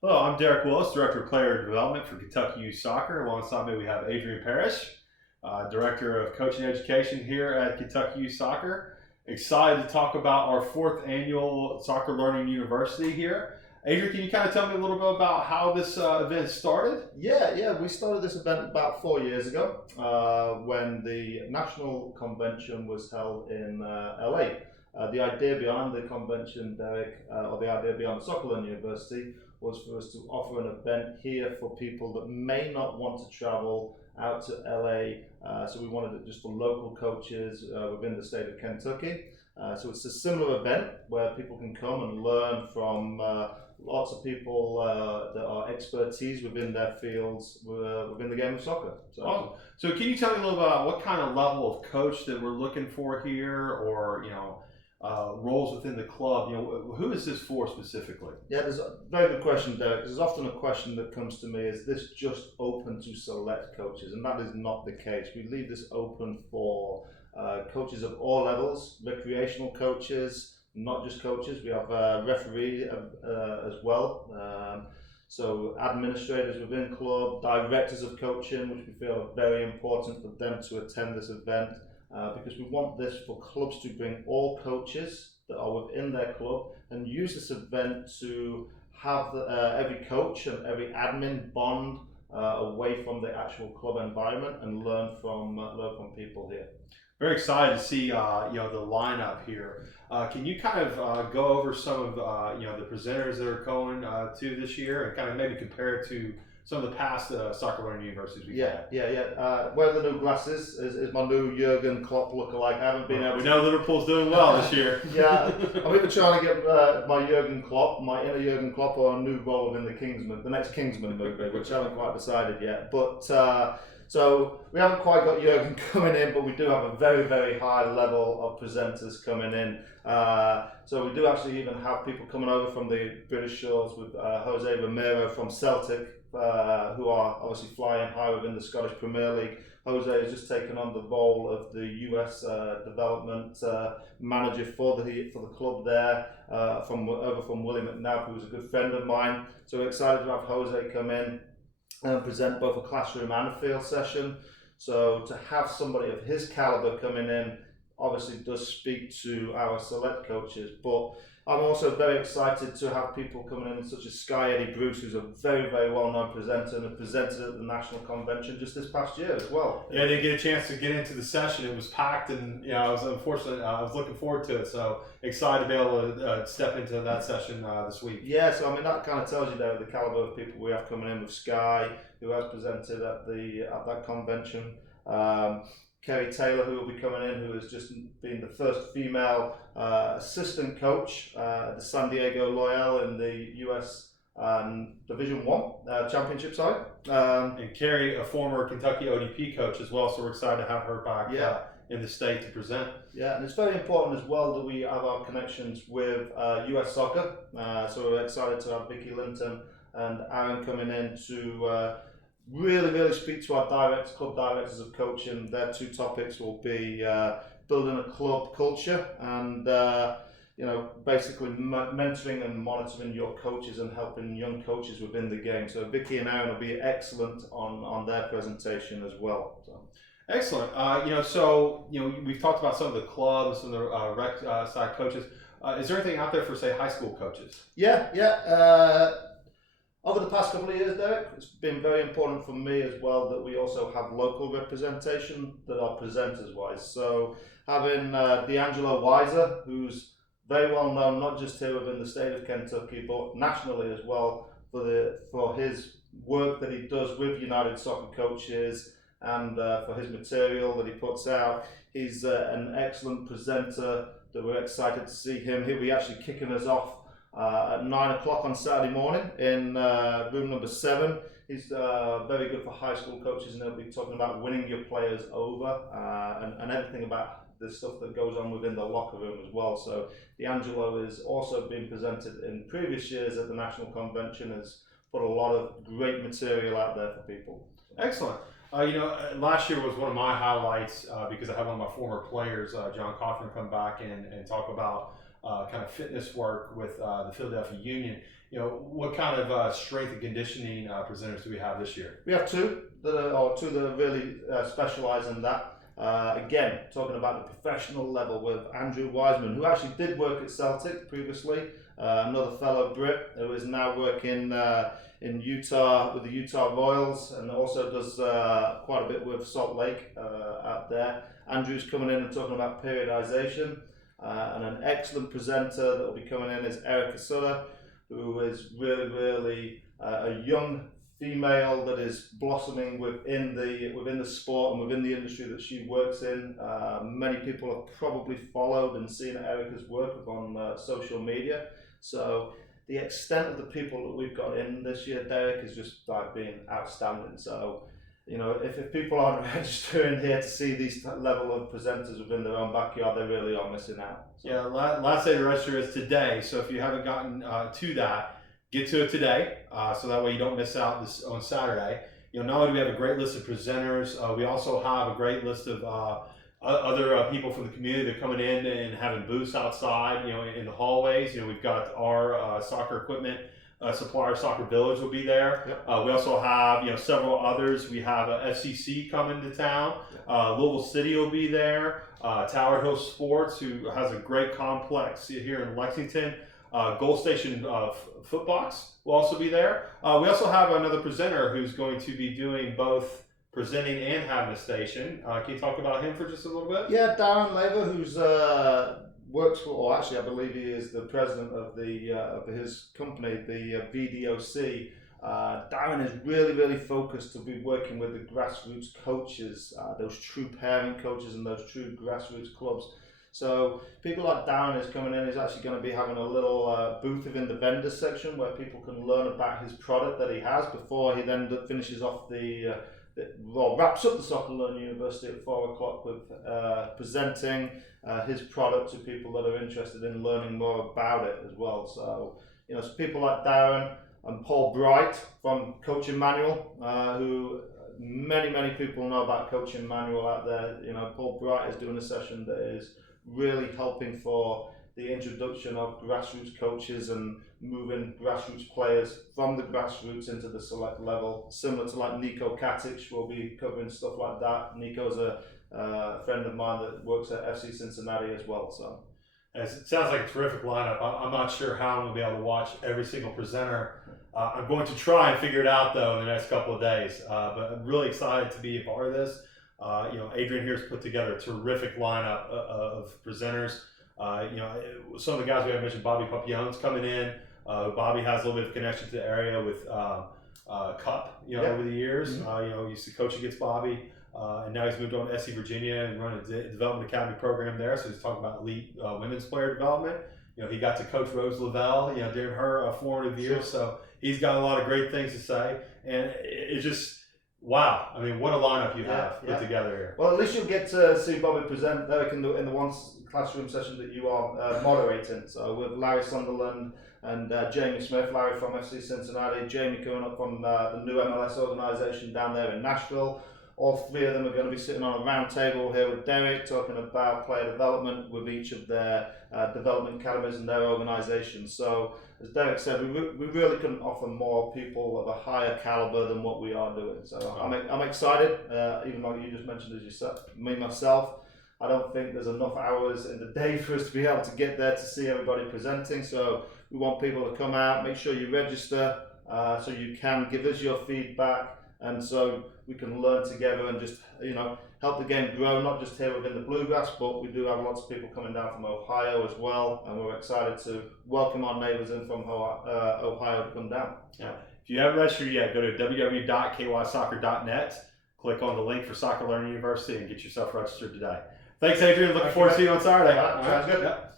Hello, I'm Derek Willis, Director of Player Development for Kentucky Youth Soccer. Alongside me, we have Adrian Parrish, Director of Coaching Education here at Kentucky Youth Soccer. Excited to talk about our fourth annual Soccer Learning University here. Adrian, can you kind of tell me a little bit about how this event started? Yeah. We started this event about 4 years ago when the national convention was held in LA. The idea behind the convention, Derek, or the idea behind the Soccer Learning University, was for us to offer an event here for people that may not want to travel out to LA. So we wanted it just for local coaches within the state of Kentucky. So it's a similar event where people can come and learn from lots of people that are expertise within their fields within the game of soccer. Awesome. So can you tell me a little bit about what kind of level of coach that we're looking for here, or roles within the club? Who is this for specifically? Yeah, there's a very good question, Derek. There's often a question that comes to me: is this just open to select coaches? And that is not the case. We leave this open for coaches of all levels, recreational coaches, not just coaches. We have referee as well. So administrators within club, directors of coaching, which we feel are very important for them to attend this event, because we want this for clubs to bring all coaches that are within their club and use this event to have every coach and every admin bond away from the actual club environment and learn from people here. Very excited to see the lineup here. Can you kind of go over some of the presenters that are going to this year, and kind of maybe compare it to some of the past Soccer Learning Universities we've had? Wearing the new glasses is my new Jurgen Klopp lookalike. I haven't been able. We know Liverpool's doing well this year. Yeah, I'm even trying to get my Jurgen Klopp, my inner Jurgen Klopp, or a new role within the next Kingsman movie, which I haven't quite decided yet. But so we haven't quite got Jurgen coming in, but we do have a very, very high level of presenters coming in. So we do actually even have people coming over from the British shores with Jose Romero from Celtic, who are obviously flying high within the Scottish Premier League. Jose has just taken on the role of the US development manager for the club there, from Willie McNabb, who was a good friend of mine. So we're excited to have Jose come in and present both a classroom and a field session. So to have somebody of his caliber coming in obviously does speak to our select coaches, but I'm also very excited to have people coming in such as Sky Eddie Bruce, who's a very, very well-known presenter and presented at the National Convention just this past year as well. Yeah, I didn't get a chance to get into the session. It was packed, and I was looking forward to it. So excited to be able to step into that session this week. Yeah, so I mean that kind of tells you there the caliber of people we have coming in with Sky, who has presented at that convention. Kerry Taylor, who will be coming in, who has just been the first female assistant coach at the San Diego Loyal in the U.S. Division I Championship side. And Kerry, a former Kentucky ODP coach as well, so we're excited to have her back in the state to present. Yeah, and it's very important as well that we have our connections with U.S. soccer. So we're excited to have Vicky Linton and Aaron coming in to really speak to our club directors of coaching. Their two topics will be building a club culture and basically mentoring and monitoring your coaches and helping young coaches within the game. So Vicky and Aaron will be excellent on their presentation as well. So. Excellent. We've talked about some of the clubs, some of the rec side coaches. Is there anything out there for, say, high school coaches? Yeah. Over the past couple of years, Derek, it's been very important for me as well that we also have local representation that are presenters-wise. So having D'Angelo Weiser, who's very well known not just here within the state of Kentucky, but nationally as well for his work that he does with United Soccer Coaches and for his material that he puts out. He's an excellent presenter that we're excited to see him. He'll be actually kicking us off at 9 o'clock on Saturday morning in room number 7. He's very good for high school coaches, and he'll be talking about winning your players over and everything about the stuff that goes on within the locker room as well. So D'Angelo is also been presented in previous years at the National Convention, has put a lot of great material out there for people. Excellent. Last year was one of my highlights because I had one of my former players, John Cochran, come back and talk about kind of fitness work with the Philadelphia Union. What kind of strength and conditioning presenters do we have this year? We have two that are really specialise in that. Again, talking about the professional level with Andrew Wiseman, who actually did work at Celtic previously, another fellow Brit who is now working in Utah with the Utah Royals, and also does quite a bit with Salt Lake out there. Andrew's coming in and talking about periodization, and an excellent presenter that will be coming in is Erica Sutter, who is really a young female that is blossoming within the sport and within the industry that she works in. Many people have probably followed and seen Erica's work on social media. So the extent of the people that we've got in this year, Derek, is just been outstanding. So, if people aren't registering here to see these level of presenters within their own backyard, they really are missing out. So. Yeah, last day to register is today. So if you haven't gotten to that, get to it today, so that way you don't miss out this on Saturday. Not only do we have a great list of presenters, we also have a great list of other people from the community that are coming in and having booths outside, in the hallways. We've got our soccer equipment supplier, Soccer Village, will be there. Yep. We also have several others. We have FCC coming to town. Louisville City will be there. Tower Hill Sports, who has a great complex here in Lexington. Gold Station Footbox will also be there. We also have another presenter who's going to be doing both presenting and having a station. Can you talk about him for just a little bit? Yeah, Darren Laver, who's works for, or actually I believe he is the president of his company, the VDOC. Darren is really focused to be working with the grassroots coaches, those true parent coaches and those true grassroots clubs. So people like Darren is coming in. He's actually going to be having a little booth within the vendor section where people can learn about his product that he has before he then finishes off wraps up the Soccer Learn University at 4 o'clock with presenting his product to people that are interested in learning more about it as well. So, so people like Darren and Paul Bright from Coaching Manual, who many people know about Coaching Manual out there. Paul Bright is doing a session that is really helping for the introduction of grassroots coaches and moving grassroots players from the grassroots into the select level, similar to like Nico Katic will be covering stuff like that. Nico's a friend of mine that works at FC Cincinnati as well. So it sounds like a terrific lineup. I'm not sure how I'm going to be able to watch every single presenter. I'm going to try and figure it out though in the next couple of days. But I'm really excited to be a part of this. Adrian here's put together a terrific lineup of presenters. Some of the guys we have mentioned, Bobby Papillon's coming in. Bobby has a little bit of connection to the area with Cup, over the years. He used to coach against Bobby, and now he's moved on to SC Virginia and run a development academy program there. So he's talking about elite women's player development. He got to coach Rose Lavelle, during her formative years. So he's got a lot of great things to say, and it's just. Wow! I mean, what a lineup you have put together here. Well, at least you'll get to see Bobby present there in the one classroom session that you are moderating. So with Larry Sunderland and Jamie Smith, Larry from FC Cincinnati, Jamie coming up from the new MLS organisation down there in Nashville. All three of them are going to be sitting on a round table here with Derek, talking about player development with each of their development academies and their organisations. So, as Derek said, we really couldn't offer more people of a higher calibre than what we are doing. So I'm excited, even like you just mentioned, as you said, myself, I don't think there's enough hours in the day for us to be able to get there to see everybody presenting. So we want people to come out, make sure you register so you can give us your feedback, and so we can learn together and just help the game grow, not just here within the Bluegrass, but we do have lots of people coming down from Ohio as well, and we're excited to welcome our neighbours in from Ohio to come down. Yeah. If you haven't registered yet, go to www.kysoccer.net, click on the link for Soccer Learn University, and get yourself registered today. Thanks, Adrian. Looking forward to seeing you on Saturday. Sounds good. Yep.